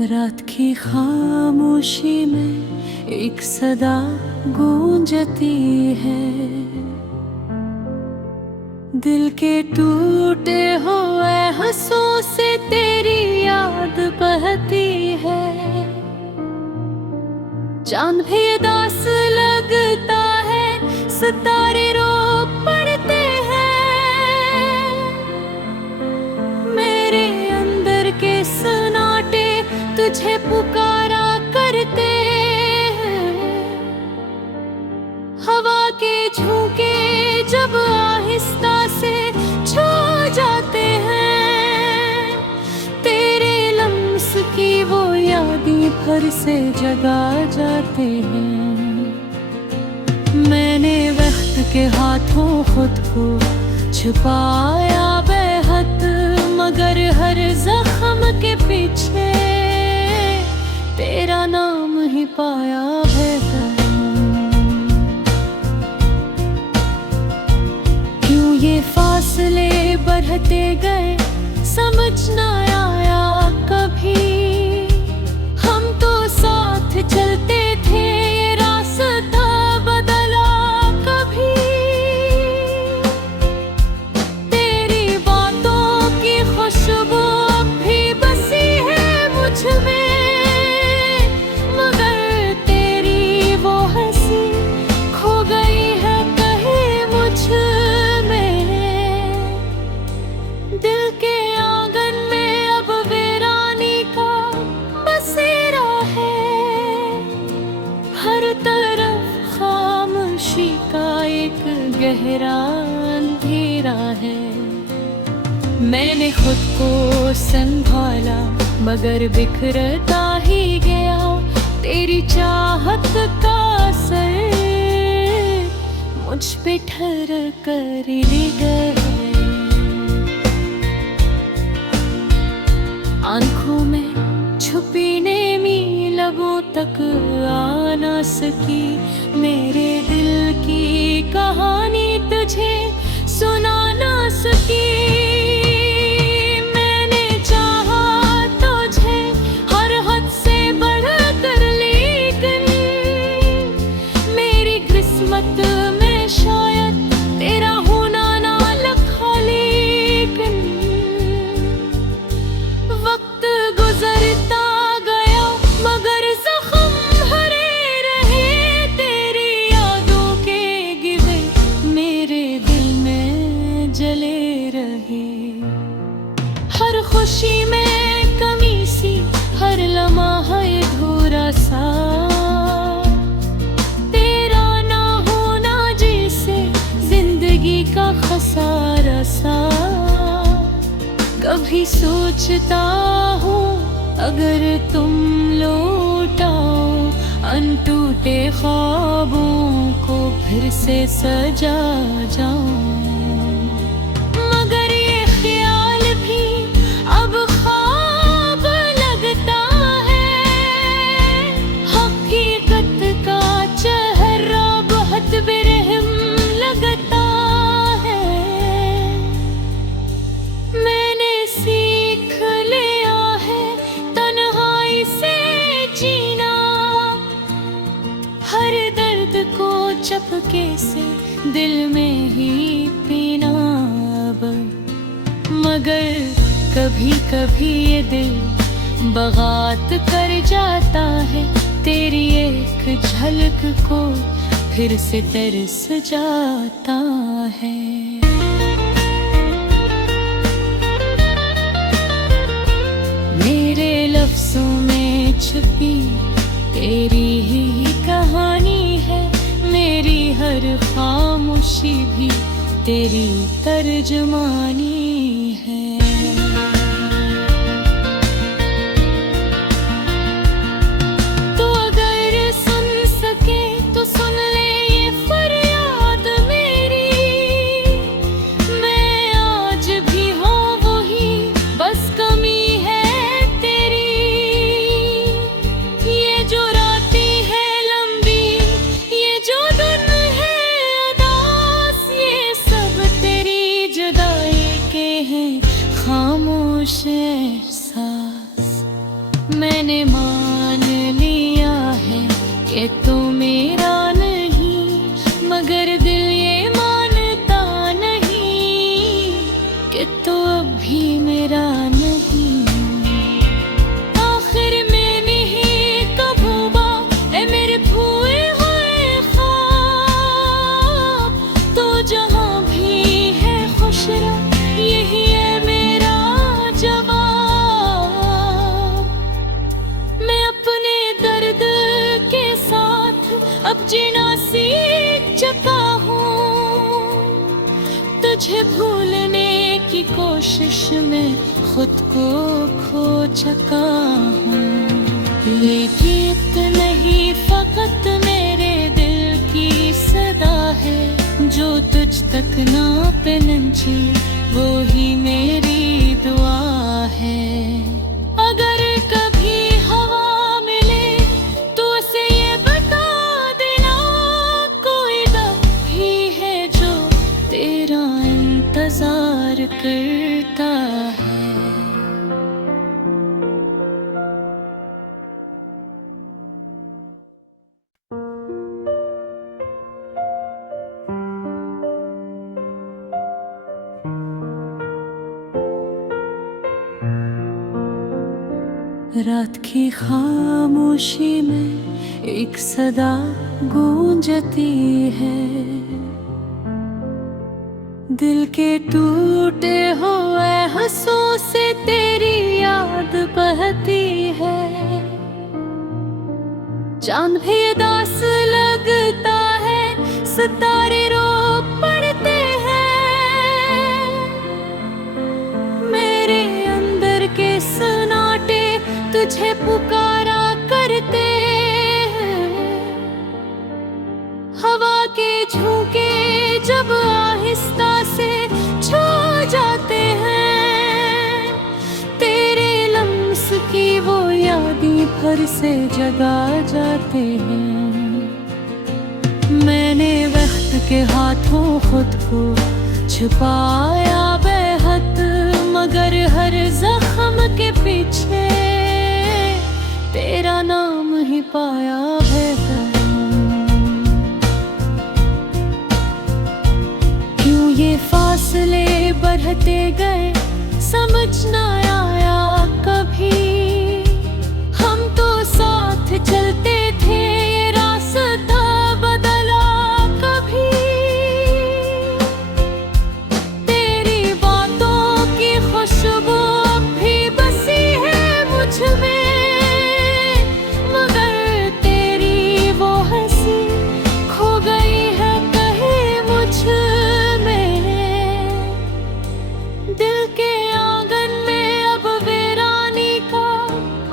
रात की खामोशी में एक सदा गूंजती है, दिल के टूटे हुए हंसों से तेरी याद बहती है। चांद भी उदास लगता है, सितारे रो पड़ते हैं, मेरे अंदर के सन्नाटे तुझे पुकारा करते हैं। हवा के झोंके जब आहिस्ता से छू जाते हैं, तेरे लम्स की वो यादें फिर से जगा जाते हैं। मैंने वक्त के हाथों खुद को छुपाया बेहद, मगर हर जख्म के पीछे तेरा नाम ही पाया बेहतर। क्यों ये फासले बढ़ते गए समझ ना आया कभी, हम तो साथ चलते थे, ये रास्ता बदला कभी। तेरी बातों की खुशबू अब भी बसी है मुझ में, मगर तेरी वो हंसी खो गई है कहीं मुझ में। दिल के आंगन में अब वीरानी का बसेरा है, हर तरफ खामोशी का एक गहरा अंधेरा है। मैंने खुद को संभाला मगर बिखरता ही गया, तेरी चाहत का असर मुझ पे ठहर कर ले गए। आंखों में छुपी नेमी लबों तक आ ना सकी, मेरे दिल की कहानी तुझे सुना ना सकी। मैंने चाहा तुझे हर हद से बढ़कर, लेकिन मेरी किस्मत में शायद तेरा होना ना लिखा। लेकिन वक्त गुजरता गया मगर जख्म भरे रहे, तेरी यादों के गिले मेरे दिल में जले रहे। हर खुशी में कमी सी, हर लम्हा अधूरा सा, तेरा ना होना जैसे जिंदगी का खसारा सा। कभी सोचता हूँ अगर तुम लौटाओ अनटूटे ख्वाबों को फिर से सजा जाऊं, मगर ये ख्याल भी अब ख्वाब लगता है। हकीकत का चेहरा बहुत बेरहम लगता है। मैंने सीख लिया है तन्हाई से जीना, हर दर्द को चपके से दिल में ही पीना अब। मगर कभी कभी ये दिल बगात कर जाता है, तेरी एक झलक को फिर से तरस जाता है। मेरे लफ्जों में छुपी तेरी ही कहानी है, मेरी हर खामोशी भी तेरी तर्जुमानी है। तो अगर सुन सके तो सुन ले ये फरियाद मेरी, मैं आज भी हूँ वही, बस कमी है तेरी। ये जो रातें है लंबी, ये जो दिन है उदास, ये सब तेरी जुदाई के हैं खामोश एहसास। मैंने तो मेरा नहीं, मगर दिल ये मानता नहीं कि तो अब भी मेरा नहीं। आखिर मैंने ही कब हुआ ए मेरे खोए हुए ख्वाब, तो जहाँ भी है खुश रह, यही है मेरा जवाब। मैं अपने दर्द के साथ अब जीना सीख चुका हूँ, तुझे भूलने की कोशिश में खुद को खो चुका हूँ। ये गीत नहीं फकत मेरे दिल की सदा है, जो तुझ तक ना पहुंची वो ही मेरी दुआ है। अगर कभी हवा मिले तो उसे ये बता देना, कोई दम भी है जो तेरा इंतजार करता है। रात की खामोशी में एक सदा गूंजती है, दिल के टूटे हुए हंसों से तेरी याद बहती है। चांद भी उदास लगता है, सितारे रो पड़ते हैं, मेरे अंदर के सन्नाटे तुझे पुकारा करते हैं। हवा के झोंके जब आहिस्ता से छू जाते हैं, तेरे लम्स की वो यादें फिर से जगा जाते हैं। मैंने वक्त के हाथों खुद को छुपाया बेहद, मगर हर जख्म के पीछे तेरा नाम ही पाया है। क्यों ये फासले बढ़ते गए समझ ना आया कभी, हम तो साथ चलते थे ये रास्ता बदला कभी। तेरी बातों की खुशबू अब भी बसी है मुझ में, मगर तेरी वो हंसी खो गई है कहीं मुझ में। दिल के आंगन में अब वीरानी का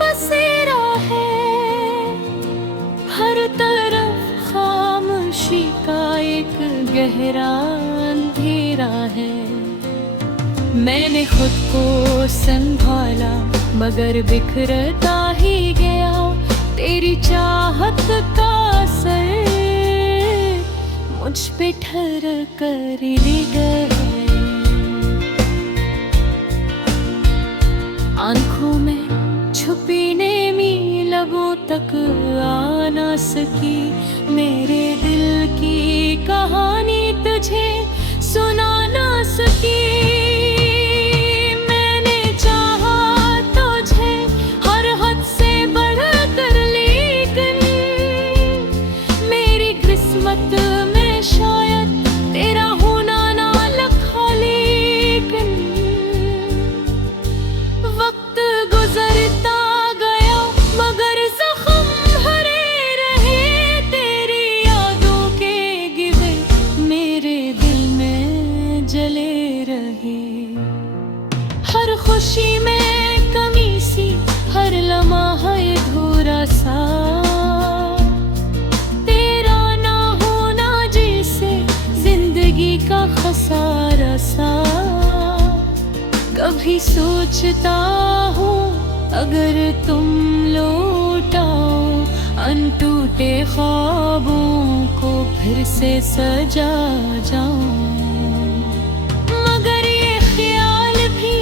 बसेरा है, हर तरफ खामोशी का एक गहरा अंधेरा है। मैंने खुद को संभाला मगर बिखरता ही गया, तेरी चाहत का असर मुझ पे ठहर कर ले गए। आंखों में छुपी नेमी लबों तक आ ना सकी, मेरे दिल की कहानी तुझे सुना ना सकी। मैंने चाहा तुझे हर हद से बढ़कर, लेकिन मेरी किस्मत में शायद तेरा होना ना लिखा। लेकिन वक्त गुजरता गया मगर जख्म भरे रहे, तेरी यादों के गिले मेरे दिल में जले रहे। हर खुशी में कमी सी, हर लम्हा अधूरा सा, तेरा ना होना जैसे जिंदगी का खसारा सा। कभी सोचता हूँ अगर तुम लौटाओ अनटूटे ख्वाबों को फिर से सजा जाऊं, मगर ये ख्याल भी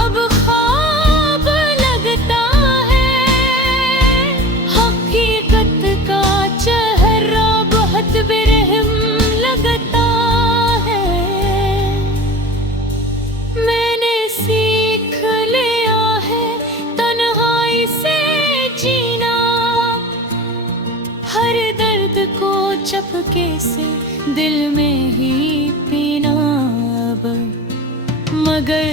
अब ख्वाब लगता है। हकीकत का दर्द को चपके से दिल में ही पीना अब। मगर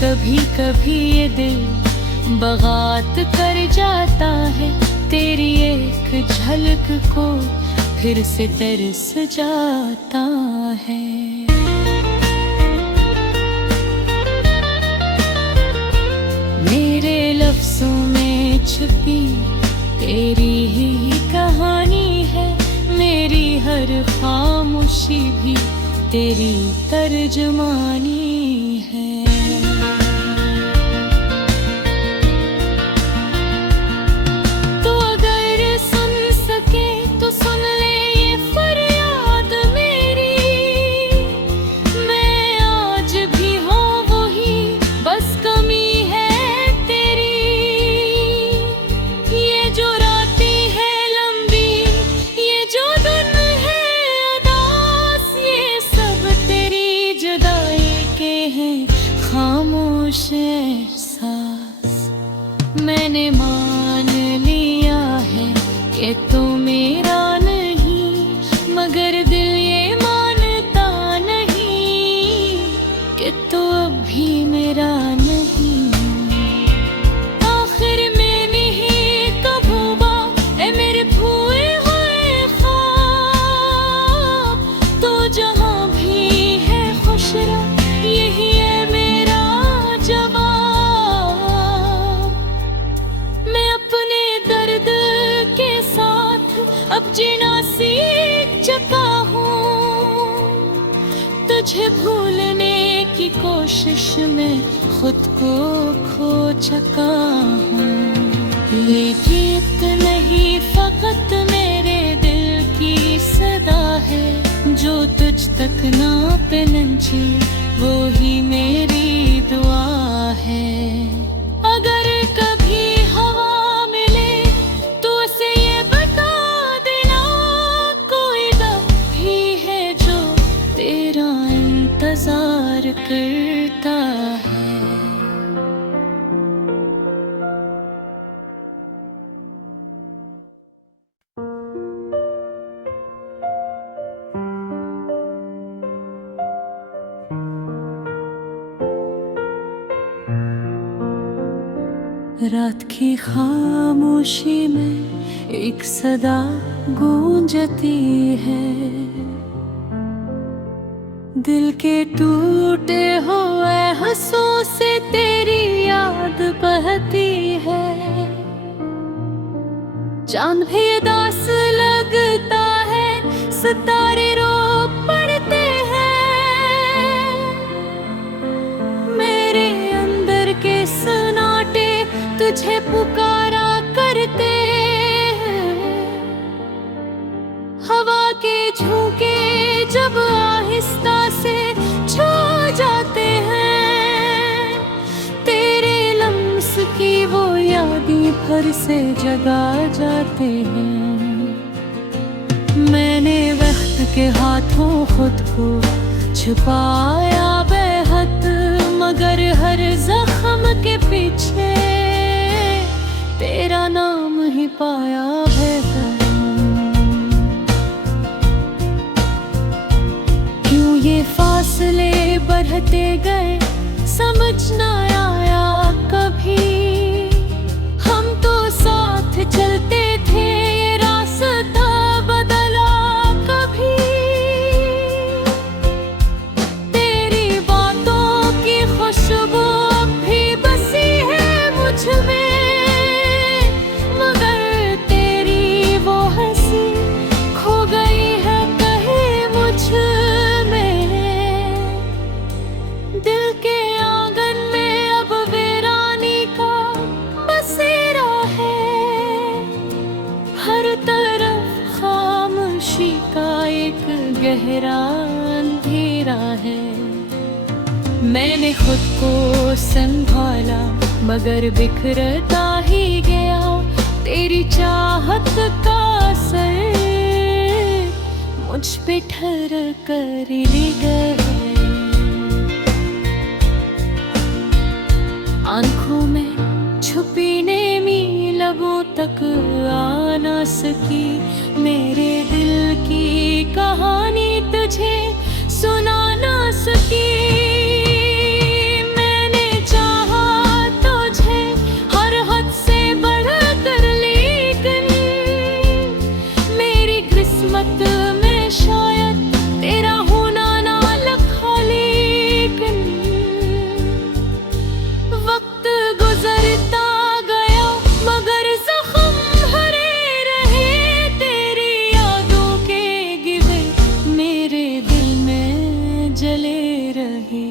कभी कभी ये दिल बगात कर जाता है, तेरी एक झलक को फिर से तरस जाता है। मेरे लफ्ज़ों में छुपी तेरी ही कहानी है, मेरी हर खामोशी भी तेरी तर्जुमानी है। तो अगर सुन सके तो सुन ले ये फरियाद मेरी, मैं आज भी हूँ वही, बस कमी है तेरी। ये जो रातें है लंबी, ये जो दिन है उदास, ये सब तेरी जुदाई के हैं खामोश एहसास। मैंने मान लिया है कि तू मेरा नहीं, मगर दिल ये मानता नहीं कि तू अभी मेरा नहीं। आखिर मैंने ही कब हुआ ए मेरे खोए हुए ख्वाब, तो जहाँ भी है खुश रह, यही है मेरा जवाब। मैं अपने दर्द के साथ अब जीना सीख चुका हूँ, तुझे भूलने की कोशिश में खुद को खो चुका हूँ। ये गीत नहीं फकत मेरे दिल की सदा है, जो तुझ तक ना पहुंची वो ही मेरी दुआ है। अगर कभी हवा मिले तो उसे ये बता देना, कोई दम भी है जो तेरा इंतजार करता है। रात की खामोशी में एक सदा गूंजती है, दिल के टूटे हुए हंसों से तेरी याद बहती है। चांद भी उदास लगता है, सितारे रो पड़ते हैं, मेरे अंदर के सन्नाटे तुझे पुकारा करते हैं। हवा के झोंके जब आहिस्ता से छू जाते हैं, तेरे लम्स की वो यादें फिर से जगा जाते हैं। मैंने वक्त के हाथों खुद को छुपाया बेहद, मगर हर जख्म के पीछे तेरा नाम ही पाया बेहतर। क्यों ये फासले बढ़ते गए समझ ना आया कभी, हम तो साथ चलते थे ये रास्ता बदला कभी। तेरी बातों की खुशबू अब भी बसी है मुझ में, गहरा अंधेरा है। मैंने खुद को संभाला मगर बिखरता ही गया, तेरी चाहत का असर मुझ पे ठहर कर ले गए। आंखों में छुपी नेमी लबों तक आ ना सकी, मेरे कहानी तुझे सुना ना सकी। मैंने चाहा तुझे हर हद से बढ़कर, लेकिन मेरी किस्मत में शायद तेरा होना ना लिखा। लेकिन वक्त गुजरता गया मगर जख्म भरे रहे, तेरी यादों के गिले मेरे दिल में जले रहे।